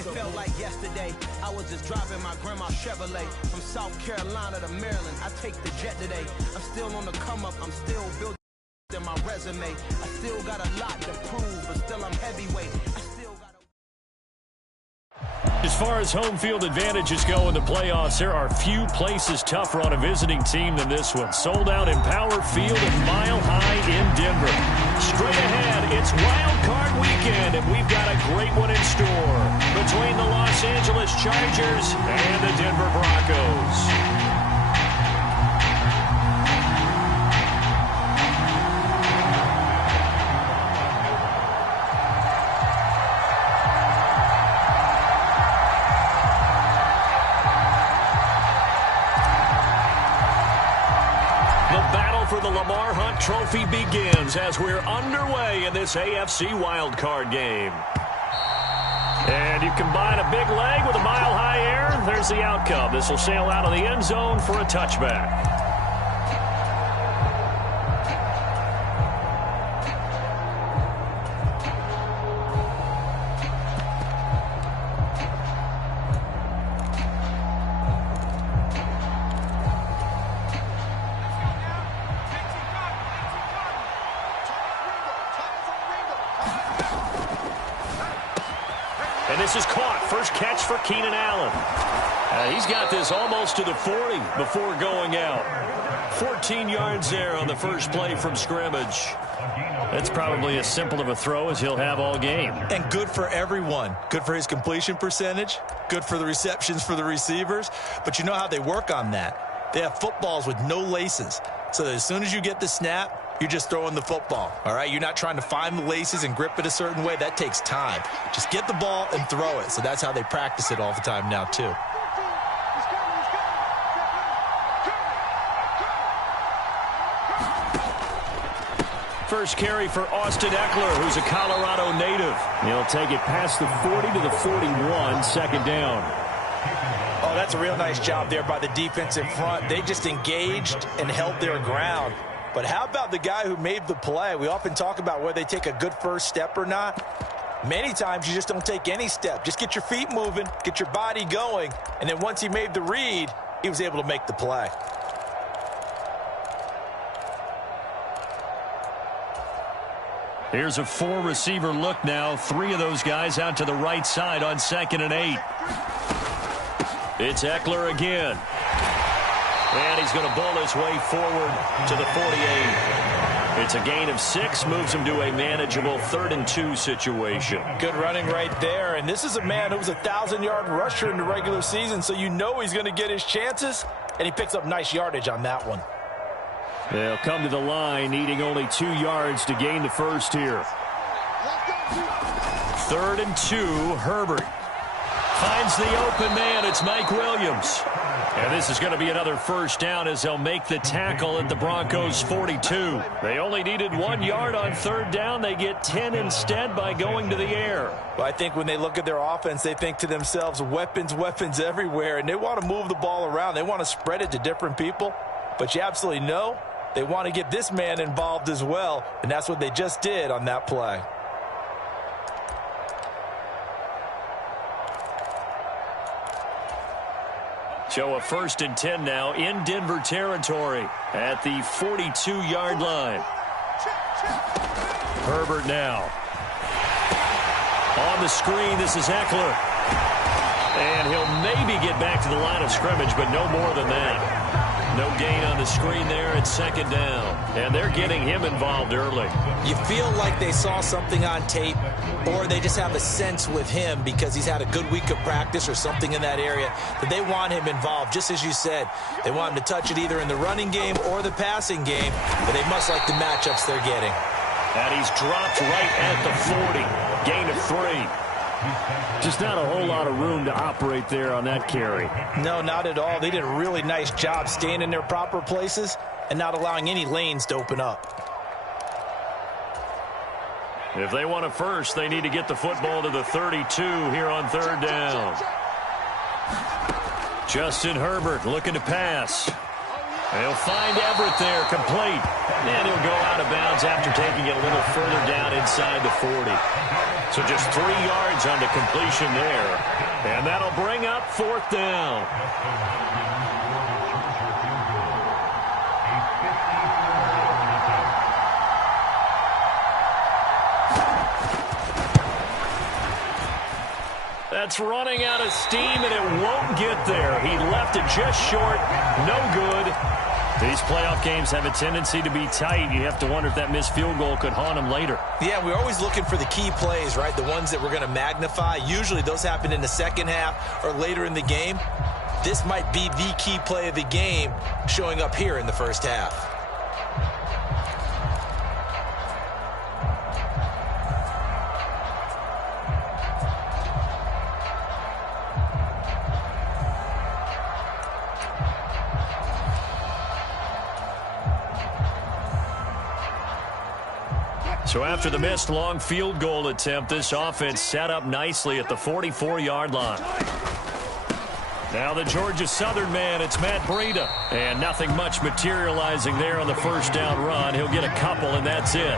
It felt like yesterday. I was just driving my grandma's Chevrolet from South Carolina to Maryland. I take the jet today. I'm still on the come up. I'm still building my resume. I still got a lot to prove, but still I'm heavyweight. As far as home field advantages go in the playoffs, there are few places tougher on a visiting team than this one. Sold out in Power Field and Mile High in Denver. Straight ahead, it's Wild Card Weekend, and we've got a great one in store between the Los Angeles Chargers and the Denver Broncos. Trophy begins as we're underway in this AFC wildcard game. And you combine a big leg with a mile-high air, there's the outcome. This will sail out of the end zone for a touchback. This is caught. First catch for Keenan Allen. He's got this almost to the 40 before going out. 14 yards there on the first play from scrimmage. That's probably as simple of a throw as he'll have all game. And good for everyone. Good for his completion percentage. Good for the receptions for the receivers. But you know how they work on that. They have footballs with no laces. So that as soon as you get the snap, you're just throwing the football, all right? You're not trying to find the laces and grip it a certain way. That takes time. Just get the ball and throw it. So that's how they practice it all the time now, too. First carry for Austin Eckler, who's a Colorado native. He'll take it past the 40 to the 41, second down. Oh, that's a real nice job there by the defense in front. They just engaged and held their ground. But how about the guy who made the play? We often talk about whether they take a good first step or not. Many times you just don't take any step. Just get your feet moving, get your body going, and then once he made the read, he was able to make the play. Here's a four-receiver look now. Three of those guys out to the right side on 2nd and 8. It's Eckler again. And he's going to bowl his way forward to the 48. It's a gain of 6, moves him to a manageable 3rd and 2 situation. Good running right there. And this is a man who was a 1,000-yard rusher in the regular season, so you know he's going to get his chances. And he picks up nice yardage on that one. They'll come to the line, needing only 2 yards to gain the first here. 3rd and 2, Herbert. Finds the open man. It's Mike Williams. And this is going to be another first down as they'll make the tackle at the Broncos' 42. They only needed 1 yard on 3rd down. They get 10 instead by going to the air. Well, I think when they look at their offense, they think to themselves, weapons, weapons everywhere. And they want to move the ball around. They want to spread it to different people. But you absolutely know they want to get this man involved as well. And that's what they just did on that play. So a 1st and 10 now in Denver territory at the 42-yard line. Herbert now. On the screen, this is Eckler. And he'll maybe get back to the line of scrimmage, but no more than that. No gain on the screen there at 2nd down. And they're getting him involved early. You feel like they saw something on tape, or they just have a sense with him because he's had a good week of practice or something in that area that they want him involved. Just as you said, they want him to touch it either in the running game or the passing game, but they must like the matchups they're getting. And he's dropped right at the 40. Gain of 3. Just not a whole lot of room to operate there on that carry. No, not at all. They did a really nice job staying in their proper places and not allowing any lanes to open up. If they want a first, they need to get the football to the 32 here on 3rd down. Justin Herbert looking to pass. They'll find Everett there, complete. And he'll go out of bounds after taking it a little further down inside the 40. So just 3 yards on the completion there. And that'll bring up 4th down. That's running out of steam, and it won't get there. He left it just short. No good. These playoff games have a tendency to be tight. You have to wonder if that missed field goal could haunt him later. Yeah, we're always looking for the key plays, right? The ones that we're going to magnify. Usually those happen in the second half or later in the game. This might be the key play of the game showing up here in the first half. So after the missed long field goal attempt, this offense set up nicely at the 44-yard line. Now the Georgia Southern man, it's Matt Breida. And nothing much materializing there on the first down run. He'll get a couple, and that's it.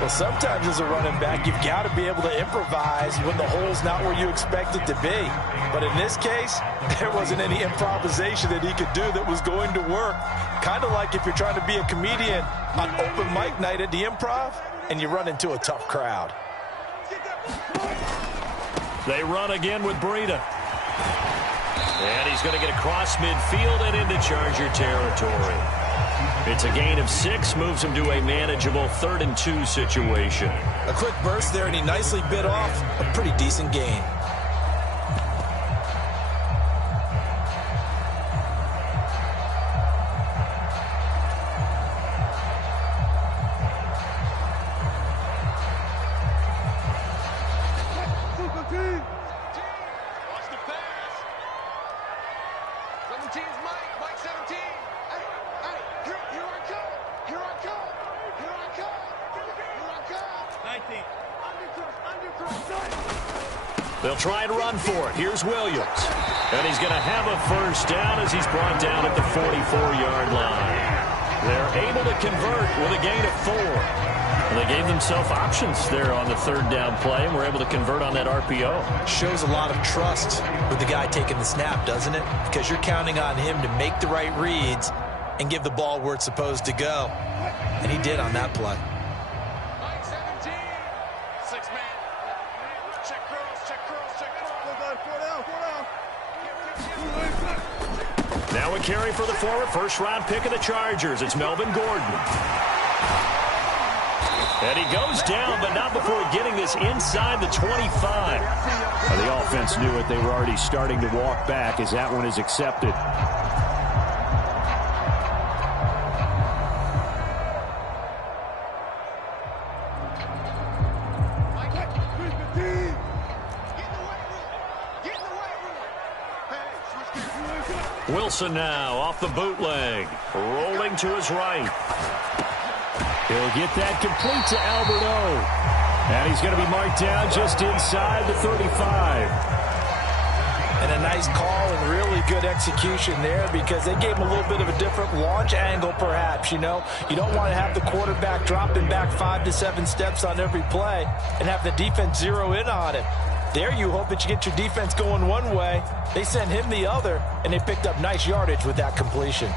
Well, sometimes as a running back, you've got to be able to improvise when the hole's not where you expect it to be. But in this case, there wasn't any improvisation that he could do that was going to work. Kind of like if you're trying to be a comedian on open mic night at the Improv and you run into a tough crowd. They run again with Breida. And he's going to get across midfield and into Charger territory. It's a gain of 6, moves him to a manageable 3rd and 2 situation. A quick burst there, and he nicely bit off a pretty decent gain. They'll try and run for it. Here's Williams. And he's going to have a first down as he's brought down at the 44-yard line. They're able to convert with a gain of 4. And they gave themselves options there on the 3rd down play, and were able to convert on that RPO. Shows a lot of trust with the guy taking the snap, doesn't it? Because you're counting on him to make the right reads and give the ball where it's supposed to go. And he did on that play. Now a carry for the former first-round pick of the Chargers. It's Melvin Gordon. And he goes down, but not before getting this inside the 25. The offense knew it. They were already starting to walk back as that one is accepted. Wilson now off the bootleg, rolling to his right. He'll get that complete to Albert O. And he's going to be marked down just inside the 35. And a nice call and really good execution there, because they gave him a little bit of a different launch angle perhaps, you know. You don't want to have the quarterback dropping back 5 to 7 steps on every play and have the defense zero in on him. There you hope that you get your defense going one way. They sent him the other, and they picked up nice yardage with that completion.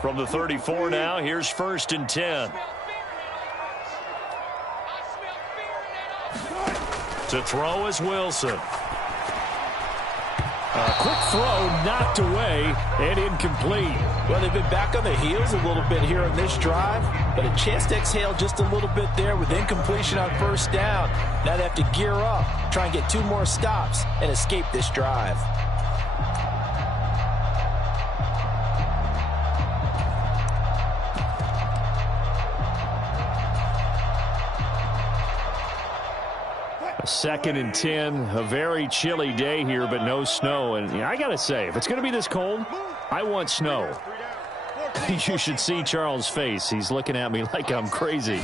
From the 34 now, here's 1st and 10. To throw is Wilson. A quick throw knocked away and incomplete. Well, they've been back on their heels a little bit here on this drive, but a chance to exhale just a little bit there with incompletion on 1st down. Now they have to gear up, try and get 2 more stops and escape this drive. A 2nd and 10, a very chilly day here, but no snow. And I got to say, if it's going to be this cold, I want snow. You should see Charles' face. He's looking at me like I'm crazy.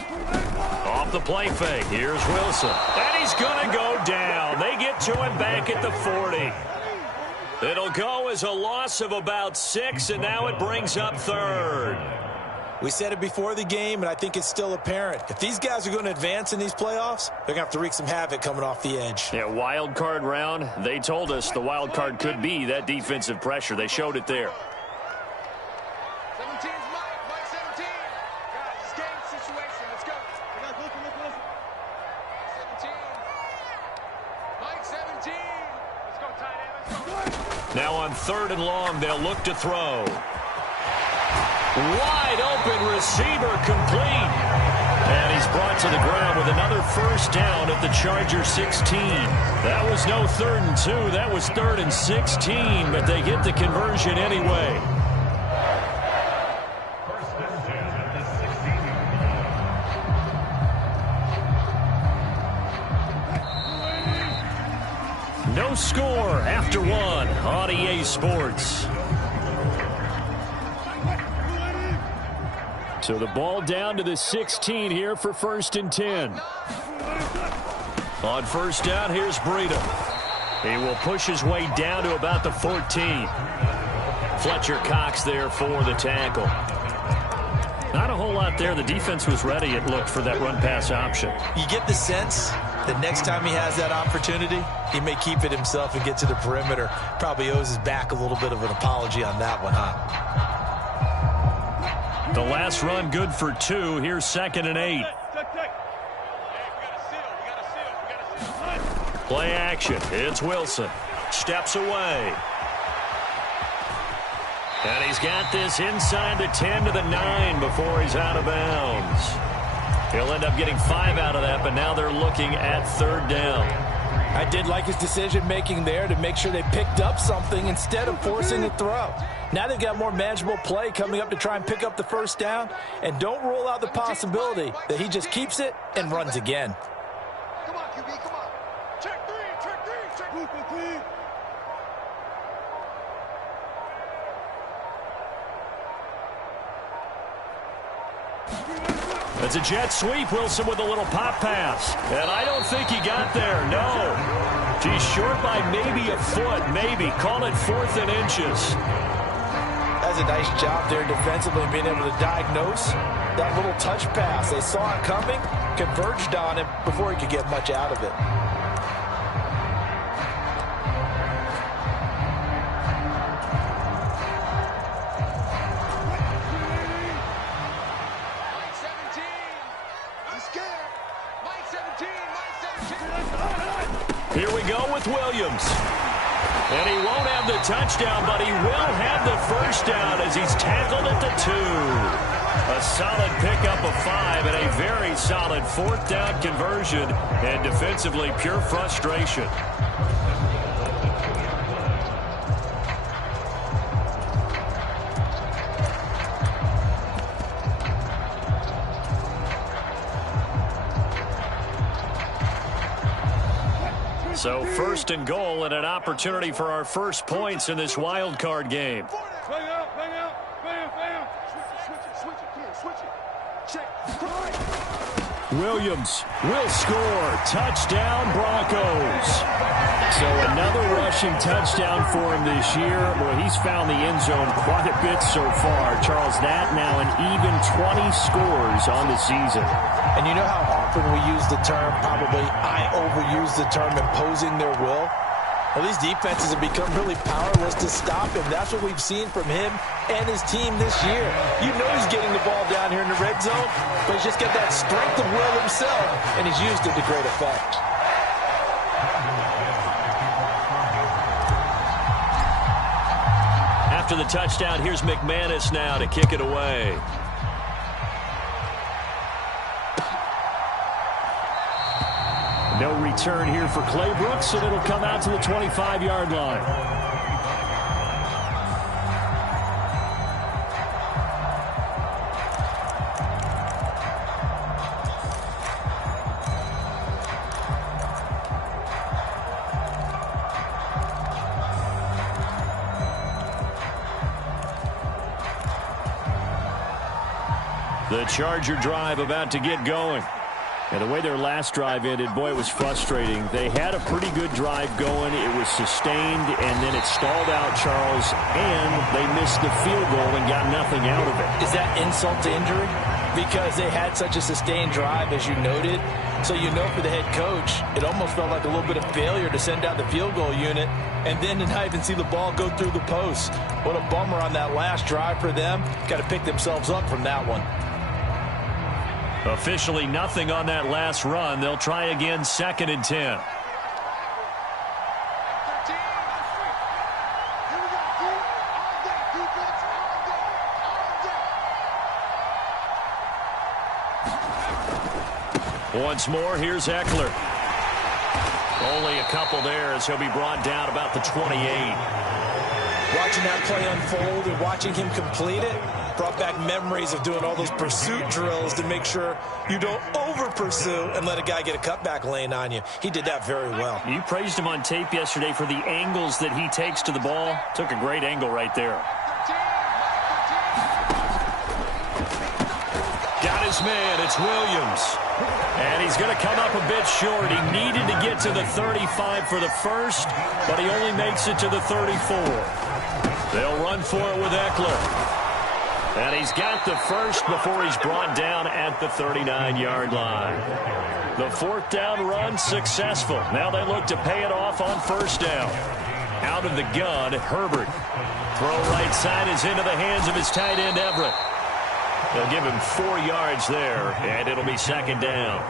Off the play fake. Here's Wilson. And he's going to go down. They get to him back at the 40. It'll go as a loss of about 6, and now it brings up third. We said it before the game, and I think it's still apparent. If these guys are going to advance in these playoffs, they're going to have to wreak some havoc coming off the edge. Yeah, wild card round. They told us the wild card could be that defensive pressure. They showed it there. 17's Mike 17. Guys, it's game situation. Let's go. We got listen. 17. Mike 17. Let's go, tight end. Let's go. Now on 3rd and long, they'll look to throw. Wide open receiver complete. And he's brought to the ground with another first down at the Charger 16. That was no 3rd and 2. That was 3rd and 16, but they get the conversion anyway. No score after 1 on EA Sports. So the ball down to the 16 here for 1st and 10. On 1st down, here's Breida. He will push his way down to about the 14. Fletcher Cox there for the tackle. Not a whole lot there. The defense was ready, it looked, for that run-pass option. You get the sense that next time he has that opportunity, he may keep it himself and get to the perimeter. Probably owes his back a little bit of an apology on that one, huh? The last run good for 2. Here's 2nd and 8. Play action. It's Wilson. Steps away. And he's got this inside the 10 to the 9 before he's out of bounds. He'll end up getting 5 out of that, but now they're looking at 3rd down. I did like his decision-making there to make sure they picked up something instead of forcing a throw. Now they've got more manageable play coming up to try and pick up the first down, and don't rule out the possibility that he just keeps it and runs again. Come on, QB, come on. Check 3, check 3, check 3. It's a jet sweep. Wilson with a little pop pass. And I don't think he got there. No. He's short by maybe a foot. Maybe. Call it 4th and inches. That's a nice job there defensively, being able to diagnose that little touch pass. They saw it coming, converged on him before he could get much out of it. Here we go with Williams. And he won't have the touchdown, but he will have the first down as he's tackled at the 2. A solid pickup of 5 and a very solid 4th down conversion. And defensively, pure frustration. So 1st and goal and an opportunity for our first points in this wild card game. Bang out, bang out, bam, bam. Switch it, check. Williams will score. Touchdown, Broncos. So another rushing touchdown for him this year. Well, he's found the end zone quite a bit so far. Charles, that now an even 20 scores on the season. And you know how often we use the term, probably I overuse the term, imposing their will? Well, these defenses have become really powerless to stop him. That's what we've seen from him and his team this year. You know he's getting the ball down here in the red zone, but he's just got that strength of will himself, and he's used it to great effect. After the touchdown, here's McManus now to kick it away. No return here for Clay Brooks, and it'll come out to the 25-yard line. The Charger drive about to get going. And the way their last drive ended, boy, it was frustrating. They had a pretty good drive going. It was sustained, and then it stalled out, Charles, and they missed the field goal and got nothing out of it. Is that insult to injury? Because they had such a sustained drive, as you noted. So you know for the head coach, it almost felt like a little bit of failure to send out the field goal unit and then to not even see the ball go through the post. What a bummer on that last drive for them. Got to pick themselves up from that one. Officially nothing on that last run. They'll try again, 2nd and 10. Once more, here's Eckler. Only a couple there as he'll be brought down about the 28. Watching that play unfold and watching him complete it brought back memories of doing all those pursuit drills to make sure you don't over-pursue and let a guy get a cutback lane on you. He did that very well. You praised him on tape yesterday for the angles that he takes to the ball. Took a great angle right there. Got his man. It's Williams. And he's going to come up a bit short. He needed to get to the 35 for the first, but he only makes it to the 34. They'll run for it with Eckler. And he's got the first before he's brought down at the 39-yard line. The 4th down run successful. Now they look to pay it off on 1st down. Out of the gun, Herbert. Throw right side is into the hands of his tight end, Everett. They'll give him 4 yards there, and it'll be 2nd down.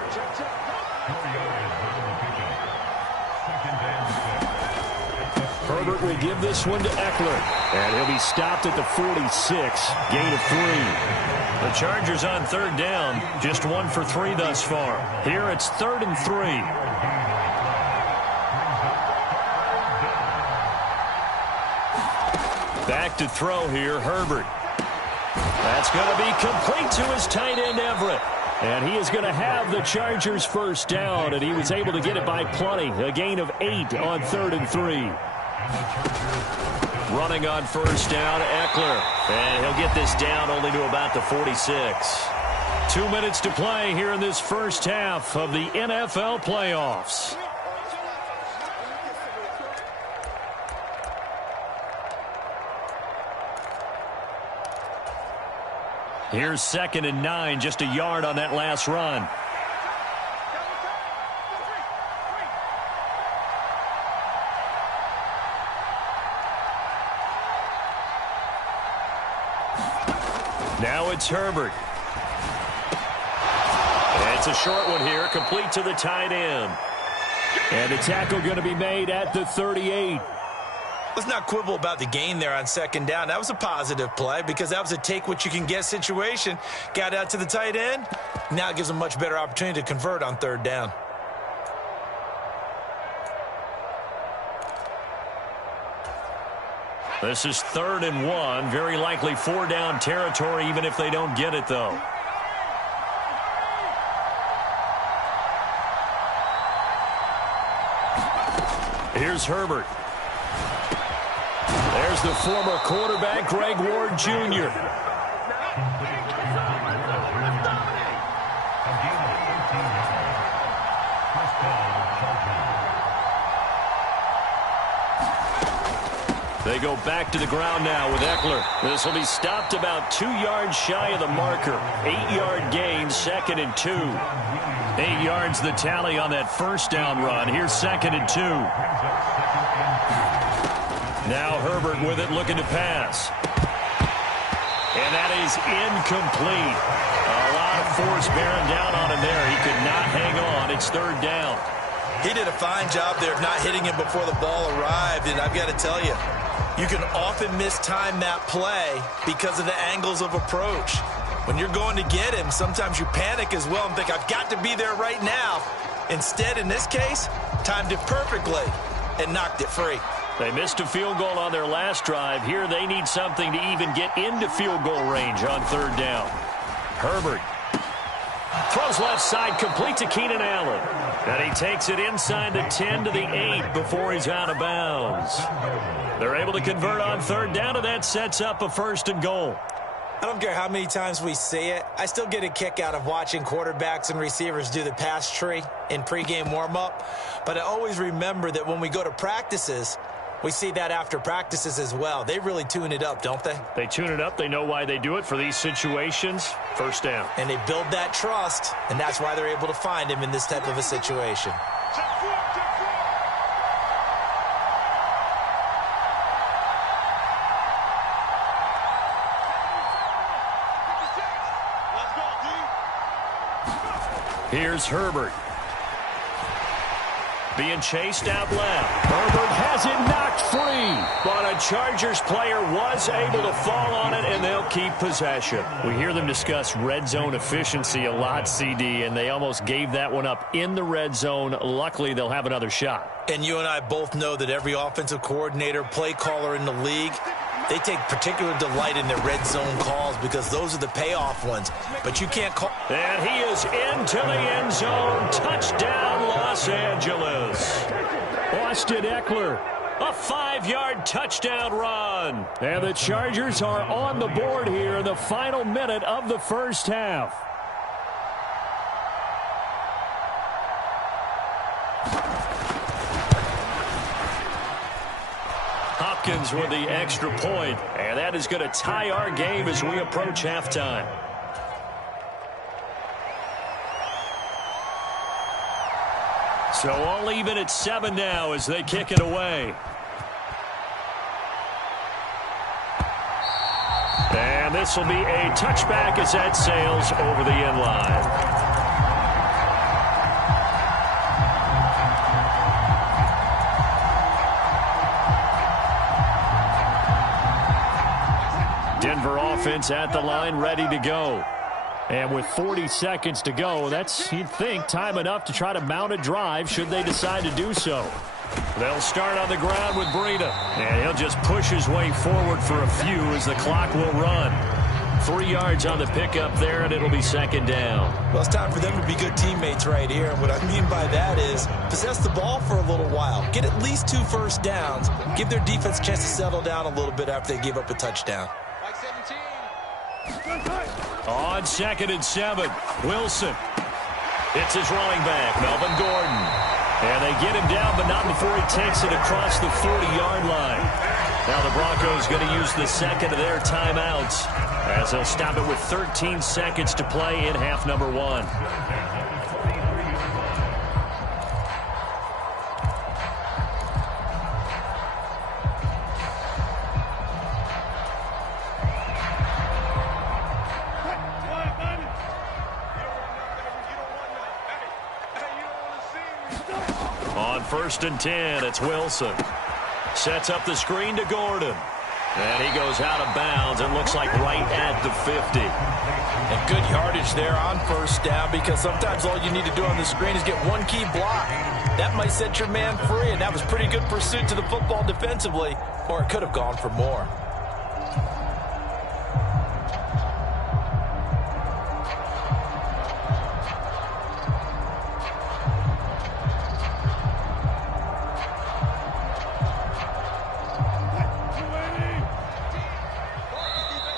Herbert will give this one to Eckler, and he'll be stopped at the 46, gain of 3. The Chargers on 3rd down, just 1 for 3 thus far. Here it's 3rd and 3. Back to throw here, Herbert. That's going to be complete to his tight end, Everett. And he is going to have the Chargers' 1st down, and he was able to get it by plenty. A gain of 8 on 3rd and 3. Running on 1st down, Eckler. And he'll get this down only to about the 46. 2 minutes to play here in this first half of the NFL playoffs. Here's 2nd and 9, just a yard on that last run. Now it's Herbert. And it's a short one here, complete to the tight end. And the tackle going to be made at the 38. Let's not quibble about the gain there on 2nd down. That was a positive play because that was a take-what-you-can-get situation. Got out to the tight end. Now it gives them a much better opportunity to convert on 3rd down. This is 3rd and 1. Very likely 4-down territory, even if they don't get it, though. Here's Herbert. There's the former quarterback, Greg Ward, Jr. They go back to the ground now with Eckler. This will be stopped about 2 yards shy of the marker. 8-yard gain, 2nd and 2. 8 yards the tally on that 1st down run. Here's 2nd and 2. Now Herbert with it, looking to pass. And that is incomplete. A lot of force bearing down on him there. He could not hang on. It's 3rd down. He did a fine job there of not hitting him before the ball arrived, and I've got to tell you, you can often mistime that play because of the angles of approach. When you're going to get him, sometimes you panic as well and think, I've got to be there right now. Instead, in this case, timed it perfectly and knocked it free. They missed a field goal on their last drive. Here they need something to even get into field goal range on 3rd down. Herbert throws left side, complete to Keenan Allen. And he takes it inside the 10 to the 8 before he's out of bounds. They're able to convert on 3rd down, and that sets up a 1st and goal. I don't care how many times we see it. I still get a kick out of watching quarterbacks and receivers do the pass tree in pregame warm-up. But I always remember that when we go to practices, we see that after practices as well. They really tune it up, don't they? They tune it up. They know why they do it for these situations. First down. And they build that trust, and that's why they're able to find him in this type of a situation. Here's Herbert. Being chased out left. Herbert has it knocked free. But a Chargers player was able to fall on it, and they'll keep possession. We hear them discuss red zone efficiency a lot, CD, and they almost gave that one up in the red zone. Luckily, they'll have another shot. And you and I both know that every offensive coordinator, play caller in the league, they take particular delight in their red zone calls because those are the payoff ones. But you can't call. And he is into the end zone. Touchdown, Los Angeles. Austin Eckler, a 5-yard touchdown run. And the Chargers are on the board here in the final minute of the first half. Hopkins with the extra point, and that is going to tie our game as we approach halftime. So all even at 7 now as they kick it away. And this will be a touchback as that sails over the end line. Denver offense at the line, ready to go. And with 40 seconds to go, that's, you'd think, time enough to try to mount a drive should they decide to do so. They'll start on the ground with Breida. And he'll just push his way forward for a few as the clock will run. 3 yards on the pickup there, and it'll be second down. Well, it's time for them to be good teammates right here. And what I mean by that is possess the ball for a little while. Get at least 2 first downs. Give their defense a chance to settle down a little bit after they give up a touchdown. On 2nd and 7, Wilson. It's his running back, Melvin Gordon. And they get him down, but not before he takes it across the 40-yard line. Now the Broncos going to use the second of their timeouts as they'll stop it with 13 seconds to play in half number 1. On 1st and 10, it's Wilson. Sets up the screen to Gordon. And he goes out of bounds. It looks like right at the 50. And good yardage there on first down because sometimes all you need to do on the screen is get one key block. That might set your man free, and that was pretty good pursuit to the football defensively, or it could have gone for more.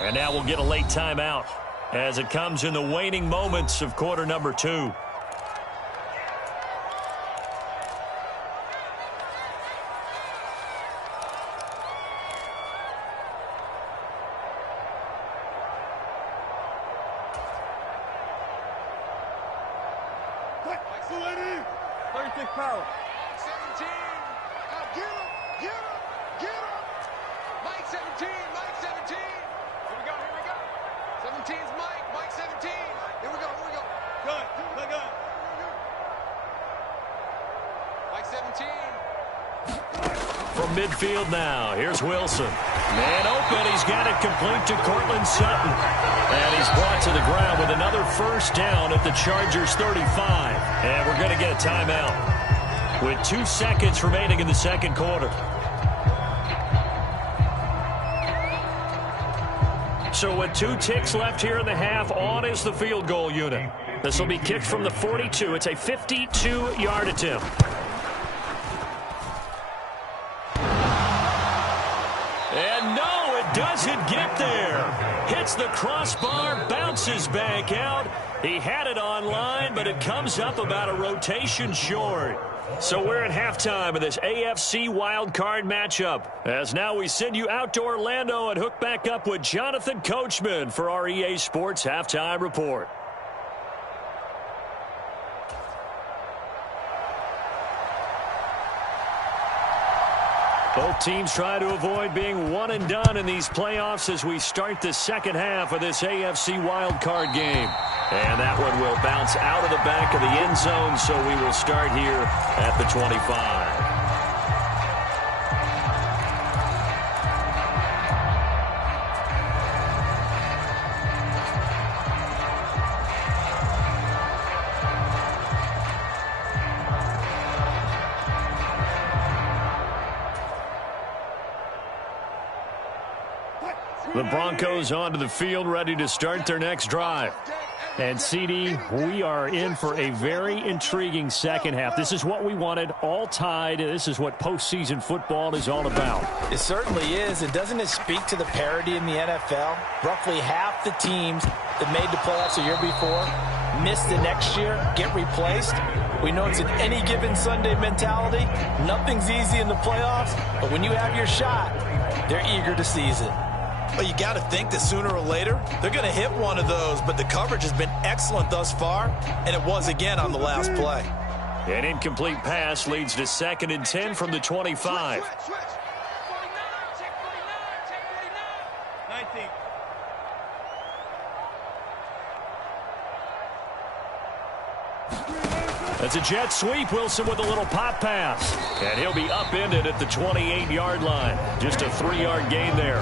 And now we'll get a late timeout as it comes in the waning moments of quarter number 2. Power. 17. Now get him. Get him. Get him. Mike 17. Mike 17. Here we go. Here we go. 17's Mike. Mike 17. Here we go. Here we go. Good. Good. Good. Mike 17. From midfield now, here's Wilson. Man open. He's got it complete to Cortland Sutton. And he's brought to the ground with another first down at the Chargers 35. And we're going to get a timeout with 2 seconds remaining in the second quarter. So with 2 ticks left here in the half, on is the field goal unit. This will be kicked from the 42. It's a 52-yard attempt. And no, it doesn't get there. Hits the crossbar, bounces back out. He had it online, but it comes up about a rotation short. So we're at halftime of this AFC wildcard matchup. As now we send you out to Orlando and hook back up with Jonathan Coachman for our EA Sports Halftime Report. Both teams try to avoid being one and done in these playoffs as we start the second half of this AFC wildcard game. And that one will bounce out of the back of the end zone, so we will start here at the 25. The Broncos onto the field, ready to start their next drive. And, CD, we are in for a very intriguing second half. This is what we wanted, all tied. This is what postseason football is all about. It certainly is. And doesn't it speak to the parity in the NFL? Roughly half the teams that made the playoffs the year before miss the next year, get replaced. We know it's an any given Sunday mentality. Nothing's easy in the playoffs, but when you have your shot, they're eager to seize it. Well, you got to think that sooner or later, they're going to hit one of those, but the coverage has been excellent thus far, and it was again on the last play. An incomplete pass leads to 2nd and 10 from the 25. That's a jet sweep. Wilson with a little pop pass. And he'll be upended at the 28-yard line. Just a 3-yard gain there.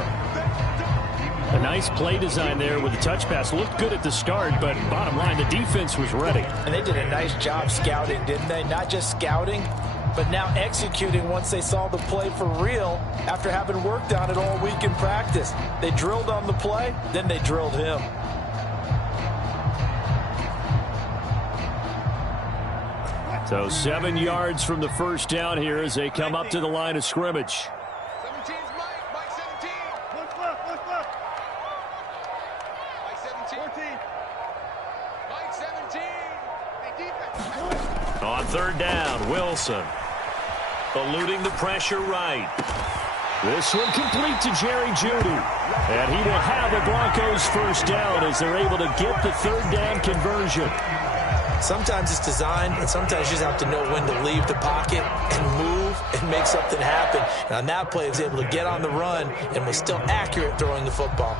A nice play design there with the touch pass. Looked good at the start, but bottom line, the defense was ready. And they did a nice job scouting, didn't they? Not just scouting, but now executing once they saw the play for real after having worked on it all week in practice. They drilled on the play, then they drilled him. So 7 yards from the first down here as they come up to the line of scrimmage. 17's Mike 17. Look left. Mike 17. 14. Mike 17. Hey, defense. On 3rd down, Wilson. Eluding the pressure right. This one complete to Jerry Jeudy. And he will have the Broncos first down as they're able to get the 3rd down conversion. Sometimes it's designed, and sometimes you just have to know when to leave the pocket and move and make something happen. And on that play, he was able to get on the run and was still accurate throwing the football.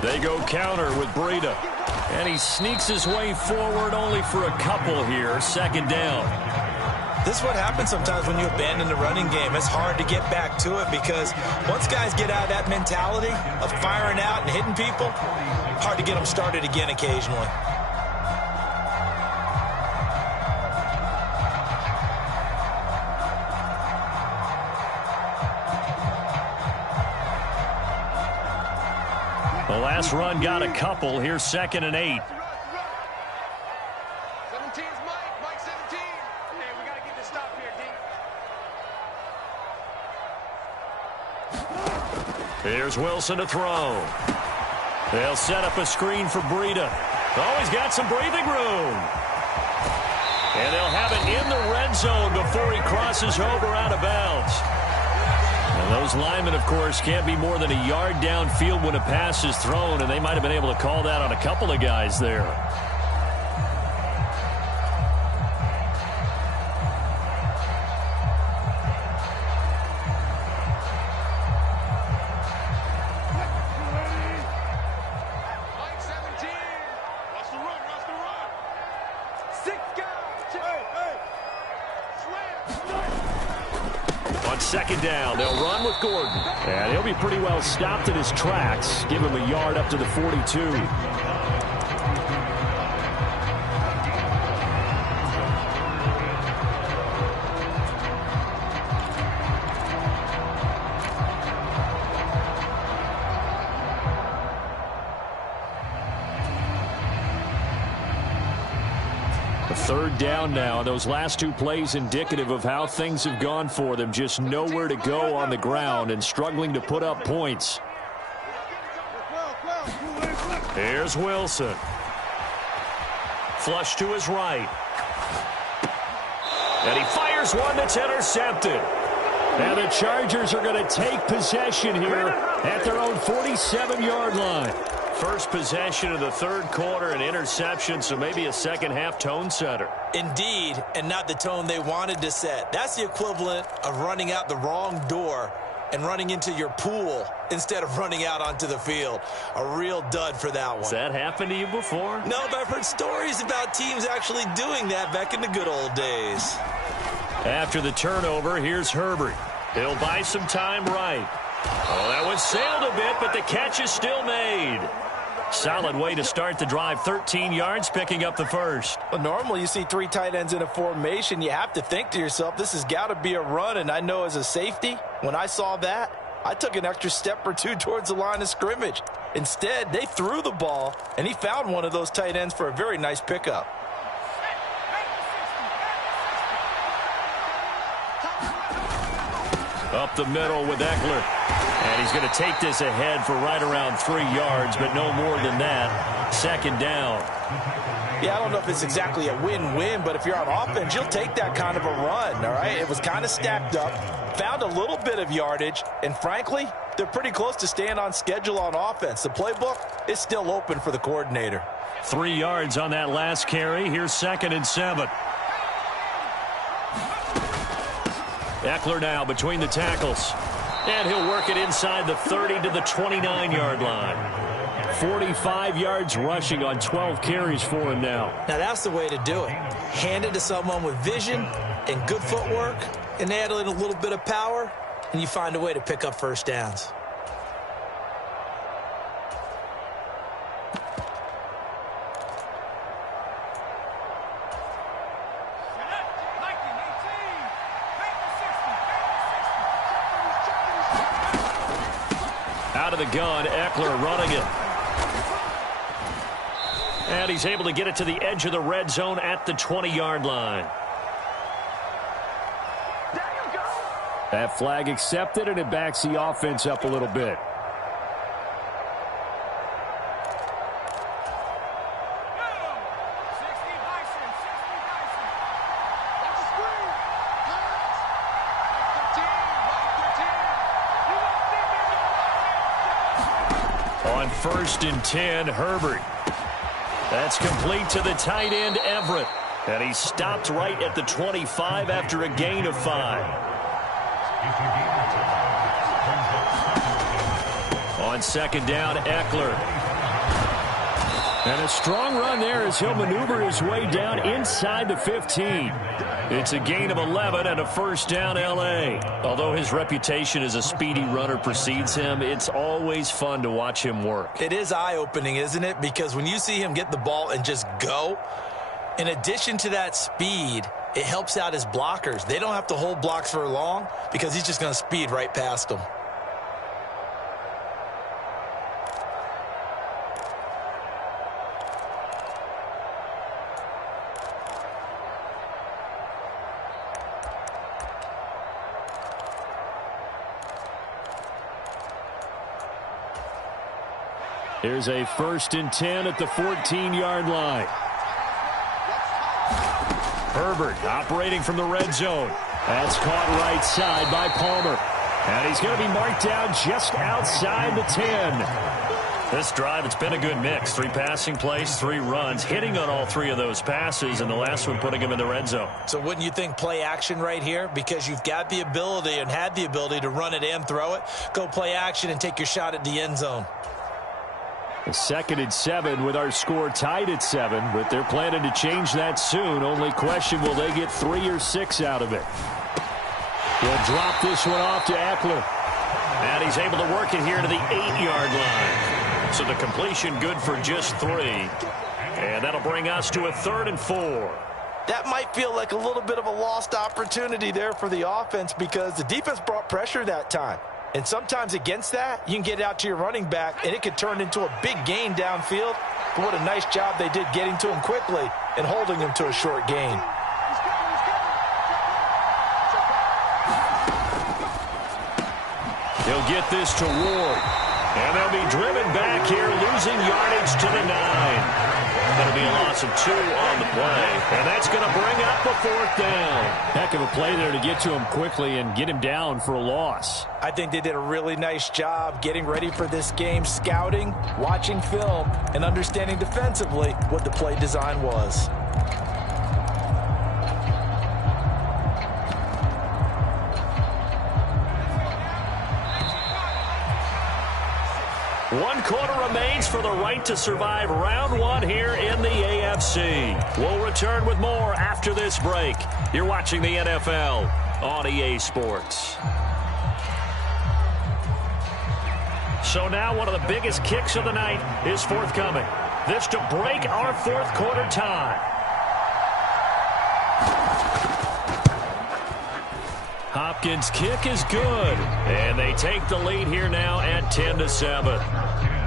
They go counter with Breida. And he sneaks his way forward only for a couple here. 2nd down. This is what happens sometimes when you abandon the running game. It's hard to get back to it because once guys get out of that mentality of firing out and hitting people, hard to get them started again occasionally. The last run got a couple. Here's 2nd and 8. 17's Mike 17. Hey, we got to get this stop here, D. Here's Wilson to throw. They'll set up a screen for Breida. Oh, he's got some breathing room. And they'll have it in the red zone before he crosses over out of bounds. And those linemen, of course, can't be more than a yard downfield when a pass is thrown, and they might have been able to call that on a couple of guys there. On 2nd down, they'll run with Gordon. And he'll be pretty well stopped in his tracks. Give him a yard up to the 42. A third down now, and those last two plays indicative of how things have gone for them. Just nowhere to go on the ground and struggling to put up points. Here's Wilson. Flush to his right. And he fires one that's intercepted. And the Chargers are going to take possession here at their own 47-yard line. First possession of the third quarter, an interception, so maybe a second-half tone setter. Indeed, and not the tone they wanted to set. That's the equivalent of running out the wrong door and running into your pool instead of running out onto the field. A real dud for that one. Has that happened to you before? No, but I've heard stories about teams actually doing that back in the good old days. After the turnover, here's Herbert. He'll buy some time right. Oh, that was sailed a bit, but the catch is still made. Solid way to start the drive. 13 yards, picking up the first. Well, normally you see three tight ends in a formation. You have to think to yourself, this has got to be a run. And I know as a safety, when I saw that, I took an extra step or two towards the line of scrimmage. Instead, they threw the ball, and he found one of those tight ends for a very nice pickup. Up the middle with Eckler. And he's going to take this ahead for right around 3 yards, but no more than that. Second down. Yeah, I don't know if it's exactly a win-win, but if you're on offense, you'll take that kind of a run, all right? It was kind of stacked up, found a little bit of yardage, and frankly, they're pretty close to staying on schedule on offense. The playbook is still open for the coordinator. 3 yards on that last carry. Here's 2nd and 7. Eckler now between the tackles. And he'll work it inside the 30 to the 29-yard line. 45 yards rushing on 12 carries for him now. Now that's the way to do it. Hand it to someone with vision and good footwork, and add in a little bit of power, and you find a way to pick up first downs. Out of the gun, Eckler running it. And he's able to get it to the edge of the red zone at the 20-yard line. That flag accepted, and it backs the offense up a little bit. On 1st and 10, Herbert. That's complete to the tight end, Everett. And he stopped right at the 25 after a gain of 5. On 2nd down, Eckler. And a strong run there as he'll maneuver his way down inside the 15. It's a gain of 11 and a first down, L.A. Although his reputation as a speedy runner precedes him, it's always fun to watch him work. It is eye-opening, isn't it? Because when you see him get the ball and just go, in addition to that speed, it helps out his blockers. They don't have to hold blocks for long because he's just going to speed right past them. Here's a 1st and 10 at the 14-yard line. Herbert operating from the red zone. That's caught right side by Palmer. And he's going to be marked down just outside the 10. This drive, it's been a good mix. 3 passing plays, 3 runs, hitting on all 3 of those passes, and the last one putting him in the red zone. So wouldn't you think play action right here? Because you've got the ability and had the ability to run it and throw it. Go play action and take your shot at the end zone. 2nd and 7 with our score tied at 7, but they're planning to change that soon. Only question, will they get 3 or 6 out of it? He'll drop this one off to Eckler. And he's able to work it here to the 8-yard line. So the completion good for just 3. And that'll bring us to a 3rd and 4. That might feel like a little bit of a lost opportunity there for the offense because the defense brought pressure that time. And sometimes against that, you can get out to your running back, and it could turn into a big gain downfield. but what a nice job they did getting to him quickly and holding him to a short gain. He'll get this to Ward. And they'll be driven back here, losing yardage to the 9. Going to be a loss of 2 on the play. And that's going to bring up a 4th down. Heck of a play there to get to him quickly and get him down for a loss. I think they did a really nice job getting ready for this game, scouting, watching film, and understanding defensively what the play design was. One quarter remains for the right to survive round 1 here in the AFC. We'll return with more after this break. You're watching the NFL on EA Sports. So now one of the biggest kicks of the night is forthcoming. This to break our 4th quarter tie. Hopkins' kick is good, and they take the lead here now at 10-7.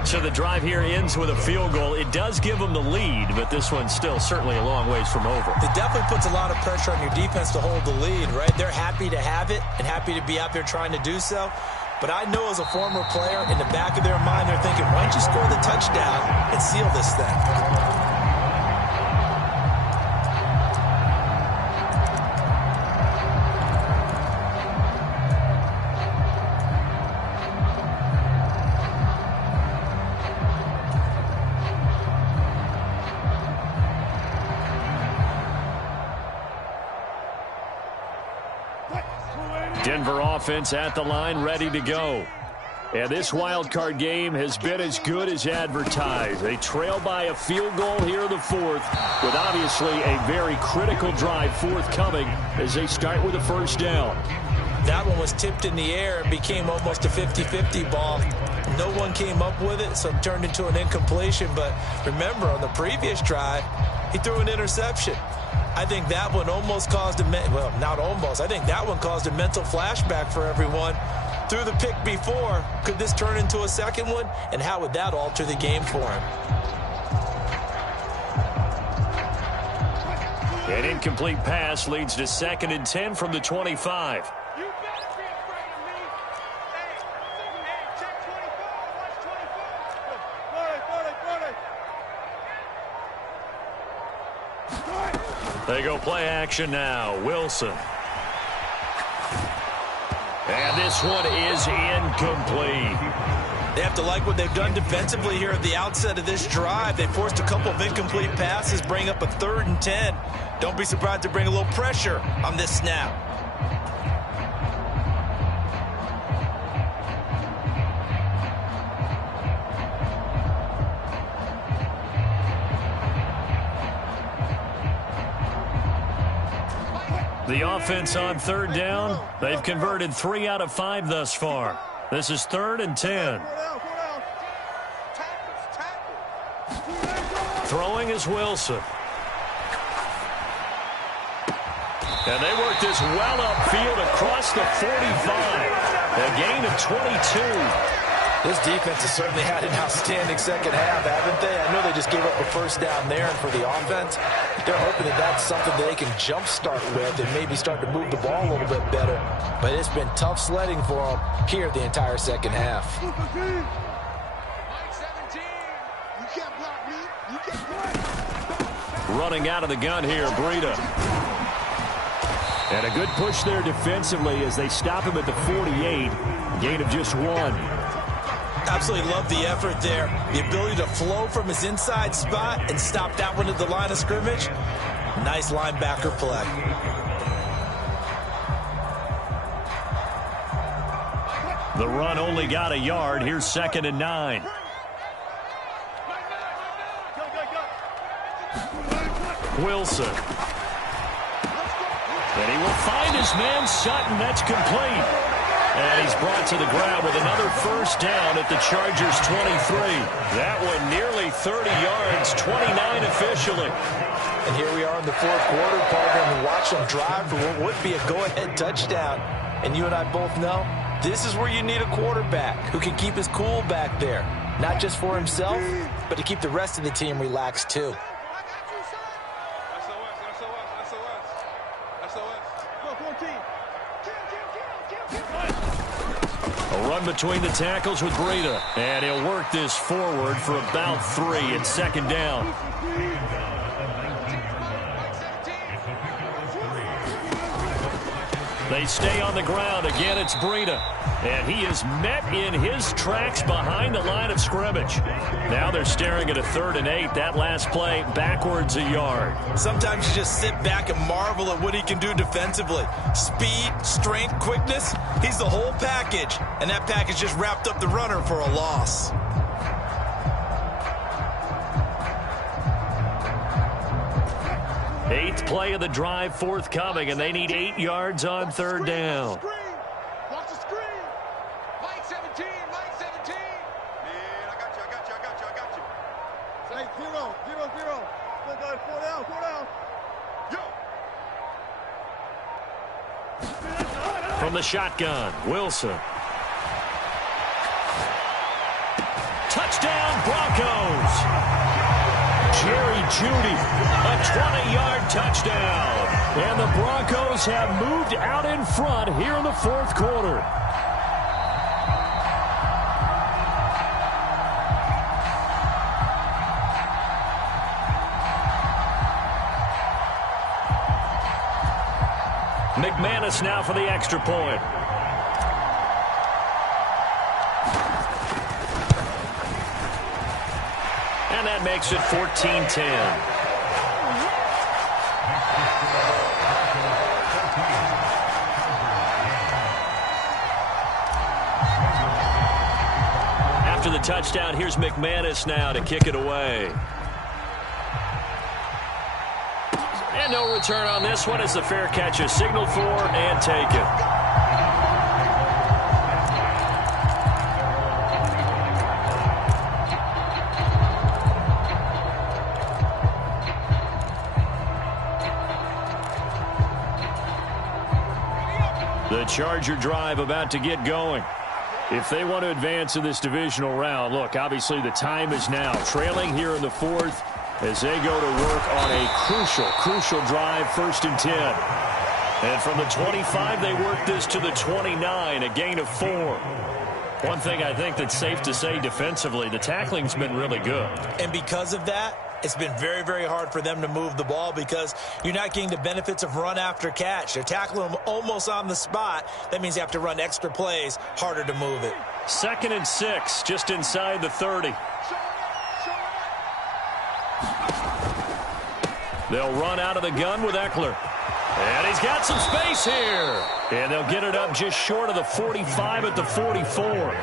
So the drive here ends with a field goal. It does give them the lead, but this one's still certainly a long ways from over. It definitely puts a lot of pressure on your defense to hold the lead, right? They're happy to have it and happy to be out there trying to do so. But I know as a former player, in the back of their mind, they're thinking, why don't you score the touchdown and seal this thing? Denver offense at the line, ready to go. And this wild card game has been as good as advertised. They trail by a field goal here in the 4th, with obviously a very critical drive forthcoming as they start with a 1st down. That one was tipped in the air and became almost a 50-50 ball. No one came up with it, so it turned into an incompletion. But remember, on the previous drive, he threw an interception. I think that one almost caused well, not almost. I think that one caused a mental flashback for everyone. Threw the pick before. Could this turn into a second one? And how would that alter the game for him? An incomplete pass leads to 2nd and 10 from the 25. You better be afraid of me. Hey, check 24. Watch 24. They go play action now. Wilson. And this one is incomplete. They have to like what they've done defensively here at the outset of this drive. They forced a couple of incomplete passes, bring up a 3rd and 10. Don't be surprised to bring a little pressure on this snap. The offense on 3rd down, they've converted 3 out of 5 thus far. This is 3rd and 10. Throwing is Wilson. And they work this well upfield across the 45. A gain of 22. This defense has certainly had an outstanding second half, haven't they? I know they just gave up a 1st down there, and for the offense, they're hoping that that's something that they can jumpstart with and maybe start to move the ball a little bit better. But it's been tough sledding for them here the entire second half. Running out of the gun here, Breida. And a good push there defensively as they stop him at the 48. Gain of just 1. Absolutely love the effort there. The ability to flow from his inside spot and stop that one at the line of scrimmage. Nice linebacker play. The run only got a yard. Here's 2nd and 9. Wilson. And he will find his man Sutton. That's complete. And he's brought to the ground with another 1st down at the Chargers' 23. That one nearly 30 yards, 29 officially. And here we are in the 4th quarter, partner, and watch them drive for what would be a go-ahead touchdown. And you and I both know this is where you need a quarterback who can keep his cool back there. not just for himself, but to keep the rest of the team relaxed too. A run between the tackles with Breida, and he'll work this forward for about 3. It's second down. They stay on the ground. Again, it's Breida. And he is met in his tracks behind the line of scrimmage. Now they're staring at a 3rd and 8. That last play, backwards a yard. Sometimes you just sit back and marvel at what he can do defensively. Speed, strength, quickness. He's the whole package. And that package just wrapped up the runner for a loss. Eighth play of the drive forthcoming, and they need 8 yards on 3rd down. Watch the screen. Mike 17. Mike 17. Man, I got you. Say 0, 0, 0. 4 down, 4 down. Yo. From the shotgun, Wilson. Touchdown, Broncos. Jerry Jeudy, a 20-yard touchdown. And the Broncos have moved out in front here in the 4th quarter. McManus now for the extra point. And that makes it 14-10. After the touchdown, here's McManus now to kick it away. And no return on this one as the fair catch is signaled for and taken. The Charger drive about to get going. If they want to advance in this divisional round, look, obviously the time is now. Trailing here in the 4th as they go to work on a crucial drive, 1st and 10. And from the 25, they work this to the 29, a gain of 4. One thing I think that's safe to say defensively, the tackling's been really good. And because of that, it's been very, very hard for them to move the ball because you're not getting the benefits of run after catch. They're tackling them almost on the spot. That means you have to run extra plays, harder to move it. 2nd and 6, just inside the 30. They'll run out of the gun with Eckler. And he's got some space here. And they'll get it up just short of the 45 at the 44.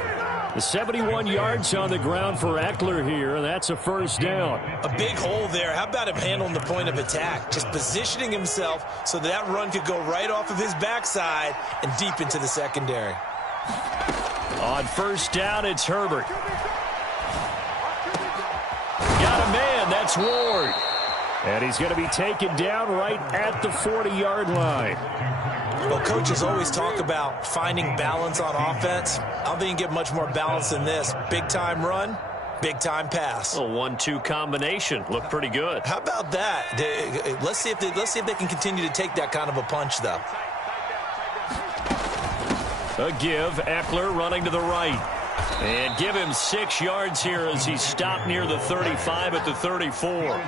The 71 yards on the ground for Eckler here, and that's a 1st down. A big hole there. How about him handling the point of attack? Just positioning himself so that run could go right off of his backside and deep into the secondary. On 1st down, it's Herbert. Got a man. That's Ward. And he's going to be taken down right at the 40-yard line. Well, coaches always talk about finding balance on offense. I don't think you can get much more balance than this. Big-time run, big-time pass. A 1-2 combination. Looked pretty good. How about that? Let's see if they can continue to take that kind of a punch, though. A give. Eckler running to the right. And give him 6 yards here as he stopped near the 35 at the 34.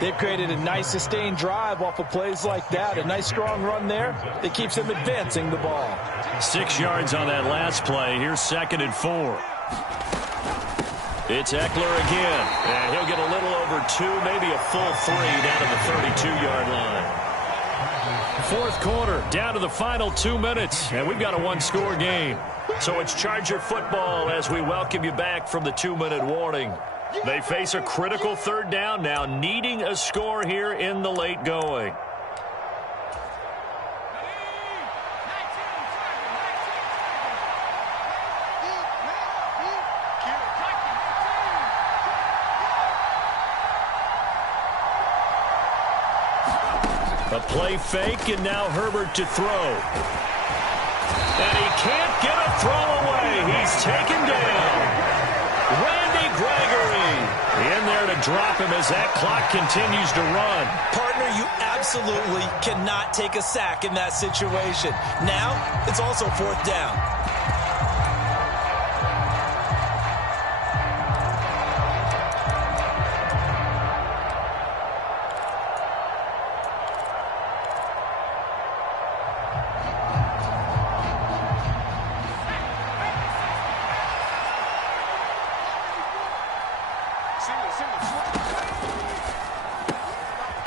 They've created a nice sustained drive off of plays like that. A nice strong run there that keeps them advancing the ball. 6 yards on that last play. Here's 2nd and 4. It's Eckler again. And he'll get a little over 2, maybe a full 3 down to the 32-yard line. 4th quarter, down to the final 2 minutes. And we've got a 1-score game. So it's Charger football as we welcome you back from the 2-minute warning. They face a critical 3rd down now, needing a score here in the late going. A play fake, and now Herbert to throw. And he can't get a throw away. He's taken down. Randy Gregory in there to drop him as that clock continues to run. Partner, you absolutely cannot take a sack in that situation. Now, it's also 4th down.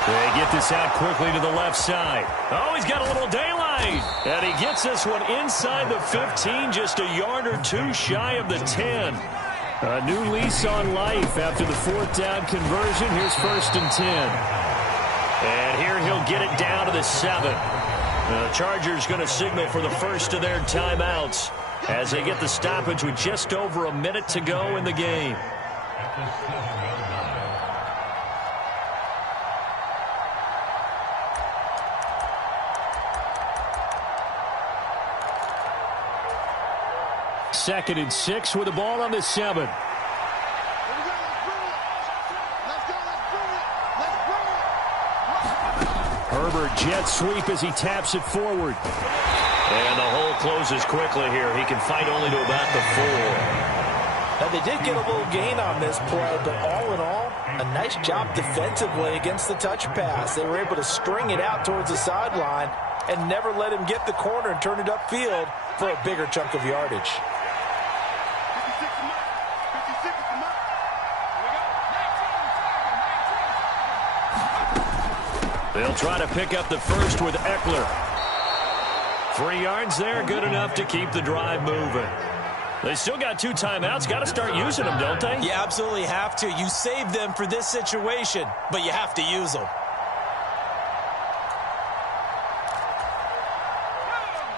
They get this out quickly to the left side. Oh, he's got a little daylight. And he gets this one inside the 15, just a yard or two shy of the 10. A new lease on life after the 4th down conversion. Here's 1st and 10. And here he'll get it down to the 7. The Chargers going to signal for the first of their timeouts as they get the stoppage with just over a minute to go in the game. Second and 6 with the ball on the 7. Herbert jet sweep as he taps it forward. And the hole closes quickly here. He can fight only to about the 4. Now, they did get a little gain on this play, but all in all, a nice job defensively against the touch pass. They were able to string it out towards the sideline and never let him get the corner and turn it upfield for a bigger chunk of yardage. They'll try to pick up the first with Eckler. 3 yards there, good enough to keep the drive moving. They still got 2 timeouts. Got to start using them, don't they? You absolutely have to. You save them for this situation, but you have to use them.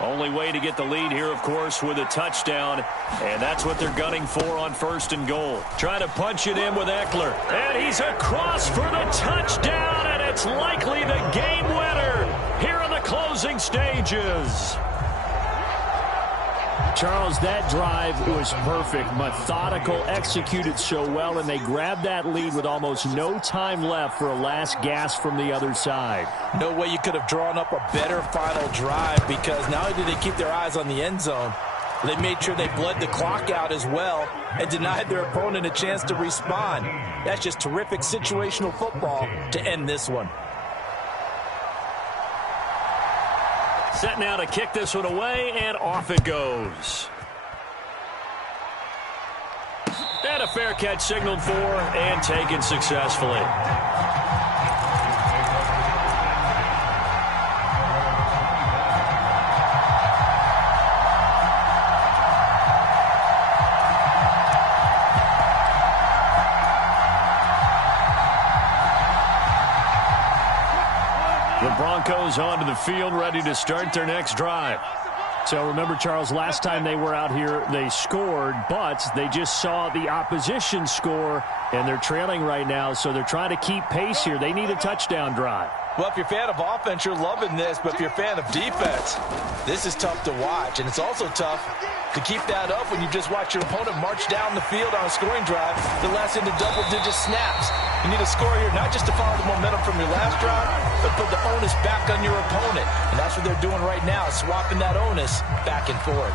Only way to get the lead here, of course, with a touchdown. And that's what they're gunning for on 1st and goal. Trying to punch it in with Eckler. And he's across for the touchdown, and it's likely the game winner here in the closing stages. Charles, that drive was perfect, methodical, executed so well, and they grabbed that lead with almost no time left for a last gasp from the other side. No way you could have drawn up a better final drive, because not only did they keep their eyes on the end zone, they made sure they bled the clock out as well and denied their opponent a chance to respond. That's just terrific situational football to end this one. Set now to kick this one away, and off it goes. And a fair catch signaled for and taken successfully. The Broncos onto the field, ready to start their next drive. So remember, Charles, last time they were out here, they scored, but they just saw the opposition score, and they're trailing right now, so they're trying to keep pace here. They need a touchdown drive. Well, if you're a fan of offense, you're loving this, but if you're a fan of defense, this is tough to watch, and it's also tough to keep that up when you just watch your opponent march down the field on a scoring drive that lasts into double-digit snaps. You need a score here, not just to follow the momentum from your last drive, but put the onus back on your opponent. And that's what they're doing right now, swapping that onus back and forth.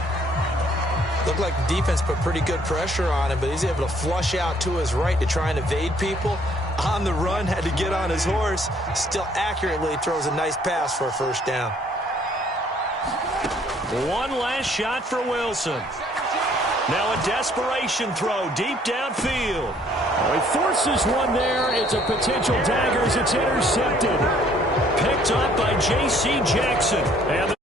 Looked like the defense put pretty good pressure on him, but he's able to flush out to his right to try and evade people. On the run, had to get on his horse. Still accurately throws a nice pass for a 1st down. One last shot for Wilson. Now a desperation throw deep downfield. Oh, he forces one there. It's a potential dagger as it's intercepted. Picked up by J.C. Jackson. And